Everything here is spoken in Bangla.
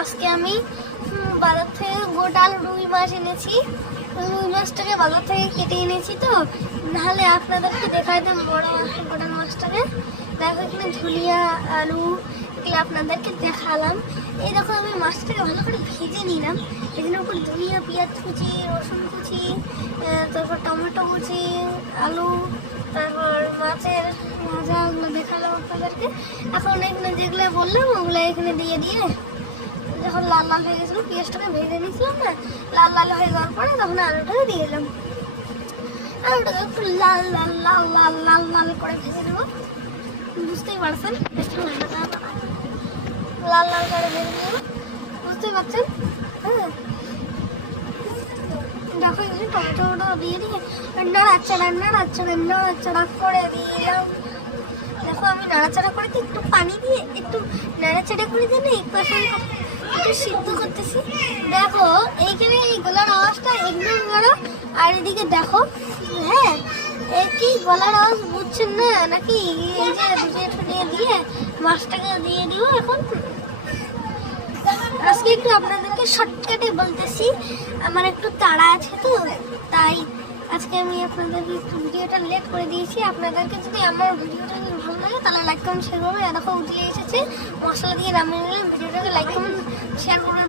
আজকে আমি বাজার থেকে গোটাল রুই মাছ এনেছি। রুই মাছটাকে বাজার থেকে কেটে এনেছি, তো নাহলে আপনাদেরকে দেখাইতাম বড় গোটাল মাছটাকে। দেখো এখানে ধনিয়া আলু এগুলো আপনাদেরকে দেখালাম। এই দেখো আমি মাছটাকে ভালো করে ভেজে নিলাম। ভেজে উপর ধনিয়া, পেঁয়াজ কুচি, রসুন কুচি, তারপর টমেটো কুচি, আলু, তারপর মাছের ভাজা, ওগুলো দেখালাম আপনাদেরকে। এখন এখানে যেগুলো বললাম ওগুলো এখানে দিয়ে দিয়ে যখন লাল লাল হয়ে গেছিলো, পেঁয়াজটাকে ভেজে নিয়েছিলাম না, লাল লাল হয়ে যাওয়ার পরে তখন আলুটাকে দিয়ে দিলাম। আলুটাকে একটু লাল লাল লাল লাল লাল লাল করে ভেজে নেবো, বুঝতেই পারছেন। লাল লাল করে ভেজে নেবো, বুঝতেই পারছেন। হ্যাঁ, দেখো এখানে টমেটো দিয়ে দিয়ে নাড়াচাড়া করে দিলাম। দেখো আমি নাড়াচাড়া করে একটু পানি দিয়ে একটু নাড়াচাড়া করে দিয়ে না একটু সিদ্ধ করতেছি। দেখো এইখানে এই গলার আওয়াজটা একদম বড়, আর এদিকে দেখো, হ্যাঁ একই গলার আওয়াজ বুঝছেন না নাকি? এই যে ধুয়ে দিয়ে মাছটাকে দিয়ে দিব। এখন আজকে একটু আপনাদেরকে শর্টকাটে বলতেছি, আমার একটু তাড়া আছে তো, তাই আজকে আমি আপনাদেরকে একটু ভিডিওটা লেট করে দিয়েছি। আপনাদেরকে যদি আমার ভিডিওটা যদি ভালো লাগে তাহলে লাইক কমেন্ট শেয়ার করবেন। দেখো উঠে এসেছে, মশলা দিয়ে নামিয়ে নিলাম। ভিডিওটাকে লাইক কমেন্ট শেয়ার করবেন।